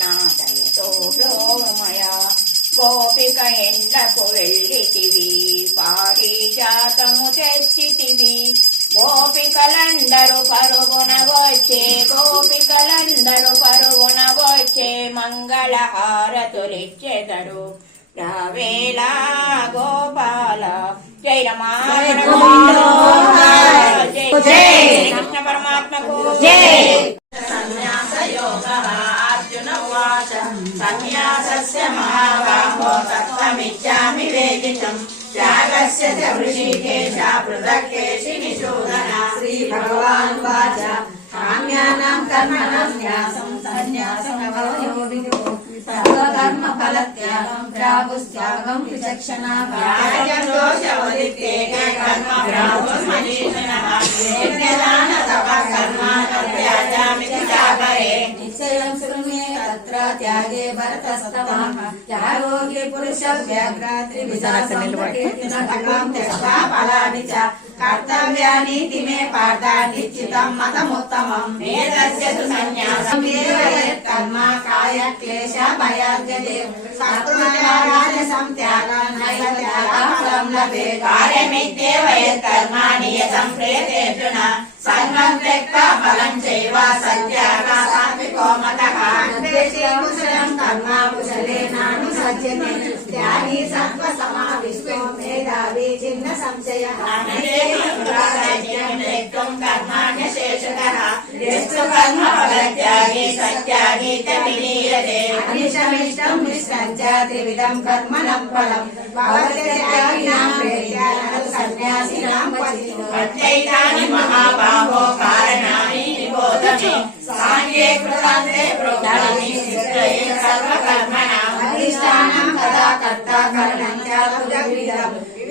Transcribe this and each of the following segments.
నాదయతో ప్రోమయ గోపిక ఎండ్లకు వెళ్ళితివి పారిజాతము తెచ్చితివి గోపికలందరూ పరుగున వచ్చే గోపికలందరూ పరుగున వచ్చే మంగళ హారతులిచ్చెదరు. రావేలా గోపాల జై జై కృష్ణ పరమాత్మకు. జై सन्न्यासस्य महाबाहो तत्त्वमिच्छामि वेदितम् त्यागस्य च वृषिकेश पृथक्केशि निशोधना श्रीभगवान् वाच काम्यानाम् कर्मणाम् न्यासम् सन्न्यासमवयोधितो सर्वकर्मफलत्यागम् प्रागुस्त्यागम् विचक्षणा कर्म प्रागुस्मनीषणः तपः कर्माणि त्याजामि त्यागे भरतस्तवः त्यागो हि पुरुषव्याघ्रात्रिविधासङ्गतिर्विनटकां त्यक्त्वा फलानि च कर्तव्यानीति मे पार्थ निश्चितं मतमुत्तमम् वेदस्य तु सन्न्यासम् एव यत्कर्म काय क्लेश भयाद्यते सत्त्वत्यागादिशं त्यागान् नैव त्यागाफलं लभेत् कार्यमित्येव यत्कर्माणि यतं సంగం త్యక్త ఫలం చైవ సత్యాగ సాత్వికో సత్వ మేధావి చిన్న సంశయ. దుష్టకర్మ ఫలత్యాగి సత్యాగి తమిళీయతే అనిష్టమిష్టం నిష్టంచ త్రివిధం కర్మ నిబోధమి సాంఘ్యే కృతాంతే ప్రోక్తాని సిద్ధయే అధిష్టానం కదా కర్త కరణం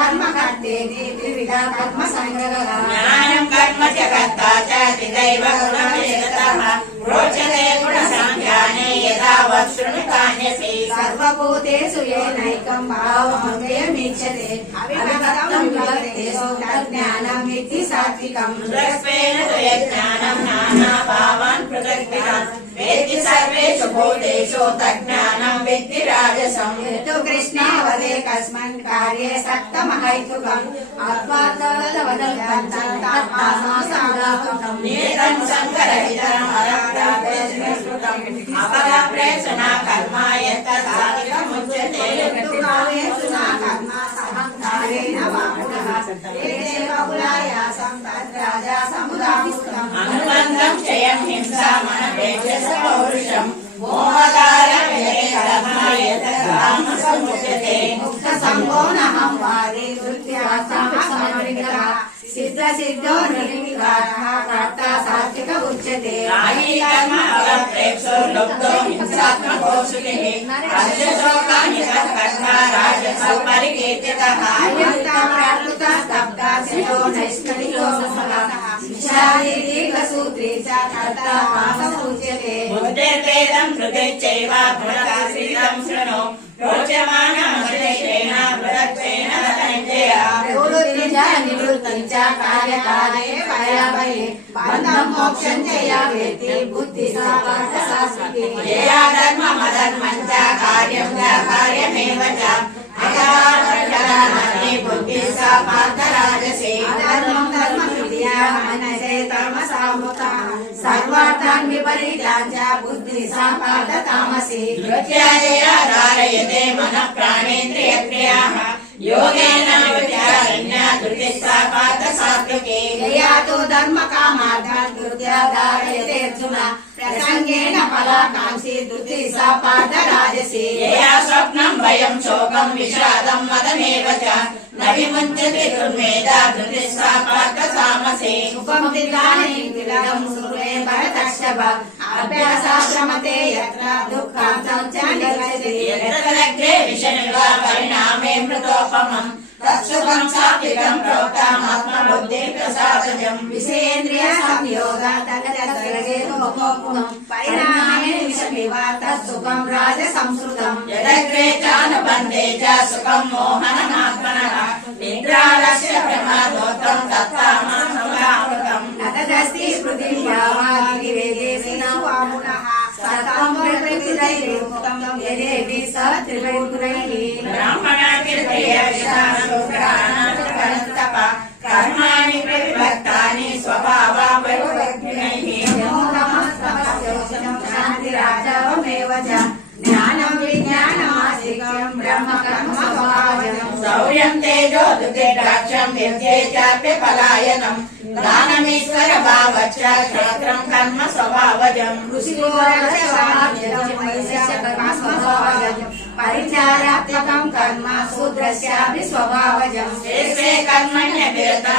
न इमां लोकान् अन्त्रीणि वर्जते ज्ञानं ज्ञेयं परिज्ञाना त्रिविधा कर्म चोदना करणं कर्म कर्तेति त्रिविधा कर्म सङ्ग्रहः ज्ञानं कर्म च कर्ता च त्रिदैव गुणमेततः रोचते गुणसंज्ञाने यदा वशृणुकान्यसि सर्वभूतेषु येनैकं भावमव्ययमीक्षते अविभक्तं विभक्तेषु तज्ज्ञानं विद्धि सात्विकम् रस्वेन तु यज्ञानं सर्वेषु भूतेषु तज्ज्ञानं विद्धि राजसम् यतो कृष्णावदे कस्मिन् कार्ये सक्तमहैतुकम् आत्मार्थवदल्पन्तम् नियतं सङ्गरहितम् अरक्तापेक्षणम् अपरप्रेषणा कर्म यत्तसाधिकमुच्यते రాజా సముదాముఖం. అనుబంధం క్షయం హింస మన తేజస పౌరుషం. మోహదార ముక్త इच्छादिति कसूत्रे च कर्ता मासमुच्यते। मुद्गेर्वेदं कृते चैव भरता श्रीदं शृणु। रोचमानमशेषेण वृदत्वेन सञ्जया प्रवृत्ति च निवृत्ति च कार्यकाले परापरे बन्धं मोक्षं च या वेत्ति बुद्धिः सा पाठशास्त्री विपरीतान् च बुद्धिः सा पार्थ तामसी नृत्यादया धारयते मनः प्राणेन्द्रियक्रियाः योगेन विचारण्या धृतिः सा पार्थसात्विके यया तु धर्मकामार्थान् कृत्या धारयते अर्जुन प्रसङ्गेन फलाकाङ्क्षी धृतिः सा पार्थ राजसी यया स्वप्नं भयं शोकं विषादं मदमेव च न विमुञ्चते दुर्मेधा धृतिः सा पार्थसामसे सुखं दिलानि दिलं सुरे भरतर्षभ अभ्यासाश्रमते यत्र दुःखान्तं च निगच्छति यत्रग्रे विषनिर्वा परिणामे मृतोपमम् तत्सुखं सात्विकं प्रोक्तामात्मबुद्धिः प्रसादजम् विषयेन्द्रियसंयोगात् ముఖోగుణం పరిణామే విషమివ తత్సుఖం రాజ సంస్కృతం బ్రాహ్మణ కీర్తయ విశాసోగ్రాణ शौर्यम् तेजो धृतिर्दाक्ष्यम् निर्जे चाप्य पलायनम् दानमीश्वर भावच्च क्षत्रम् कर्म स्वभावजम् परिचारात्मकम् कर्म शूद्रस्यापि स्वभावजम् शेषे कर्मण्यभिरता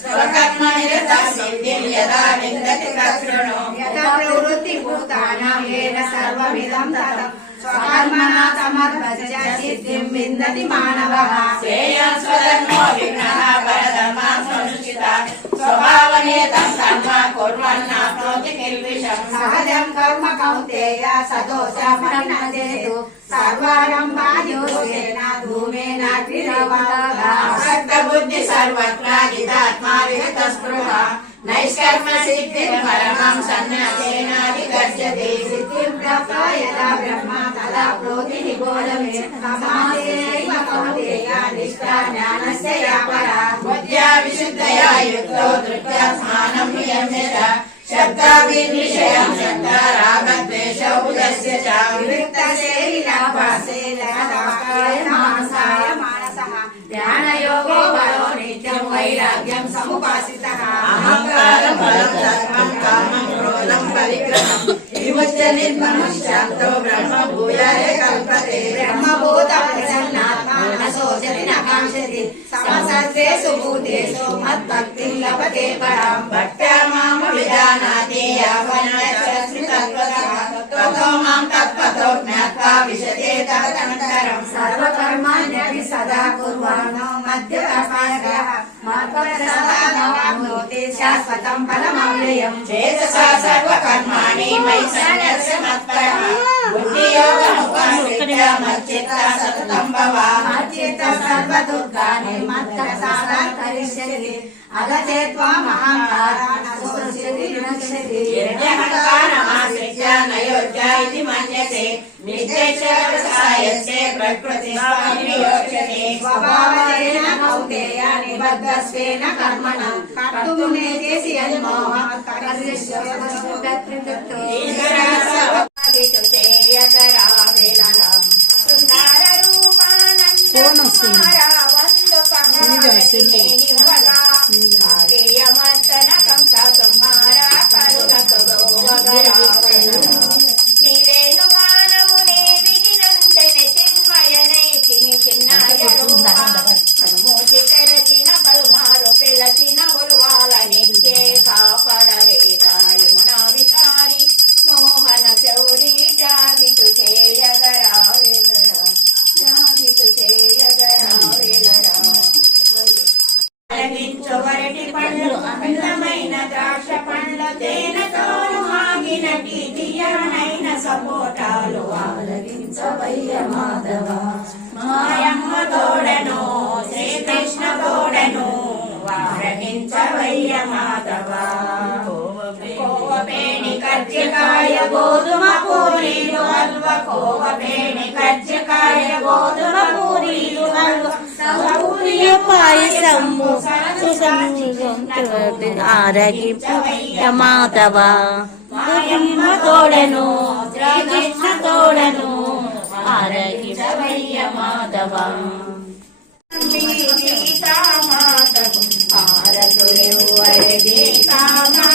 स्वकर्मनिरता सिद्धिम् यदा विन्दति तत्कृणो प्रवृत्तिभूतानां येन सर्वमिदं ततः स्वकर्मणा समर्पस्य सिद्धिं विन्दति मानवः श्रेयं स्वधर्मो विघ्नः परधर्मां संस्थिता स्वभावनेतं कर्म कुर्वन्नाप्नोति किल्बिषं सहजं कर्म कौन्तेय सदोष परिणजेतु सर्वारम्भायोगेन धूमेन त्रिरवः सर्वत्र सर्वज्ञादिदात्मा विहतस्पृहा नैष्कर्म सिद्धिं परमां सन्न्यासेनादि गच्छते सिद्धिं प्राप्ता यदा ब्रह्मा तदा प्रोति निबोधमे समासेनैव कौन्तेय निष्ठा ज्ञानस्य या परा बुद्ध्या विशुद्धया युक्तो तृप्त्या स्नानं नियम्यत शब्दाभिर्विषयं शब्दारागद्वेषौदस्य च विविक्तशैलाभासेन मानसाय मानसः ध्यानयोग వైరాగ్యం సముపాసిత. అహంకారం బలం కామం క్రోధం పరిగ్రహం. విముచ్య నిర్మనం శాంతో బ్రహ్మ భూయాయ కల్పతే బ్రహ్మభూత ప్రసన్నాత్మ నోచతి నకాంక్షతి సమసర్వేషు భూతేషు మద్భక్తిం లభతే పరాం. భక్త్యా మామ విజానాతి తతో మాం తత్పతో జ్ఞాత్వా విశతే తదనంతరం. సర్వకర్మాణ్యపి సదా కుర్వాణో మద్ శాశ్వతం ఫలమవ్యయం చేతసా మన్యతే ప్రకృతి స్వామి స్వభావ కౌంతేయ నిబద్ధస్వేన కర్మణ. కర్తుమే చేసి అని మోహ. ఈశ్వరः మాధవ మాయమ్మ తోడను శ్రీకృష్ణ తోడను వారగించవయ్య మాధవ. కోవపేణి కజ్జకాయ గోధుమ పూరీలు అల్వ. కోవపేణి కజ్జకాయ గోధుమ పూరీలు అల్వ. సౌకర్య పాయసము ఆరగి మాధవ. గురిమ్మ తోడను శ్రీకృష్ణ తోడను ఆరగి మాధవ సీతామాతకు ఆరతులెవ్వరి సీతామాతకు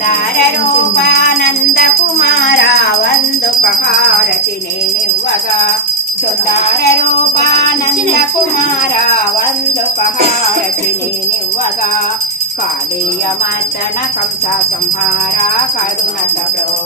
సుందర రూపానంద కుమార వందుపహారతి నేనివ్వగా సుందర రూపానంద కుమార వందుపహారతి నేనివ్వగా కాళీయ మర్దన కంస సంహార కరుణత ప్రోభుముర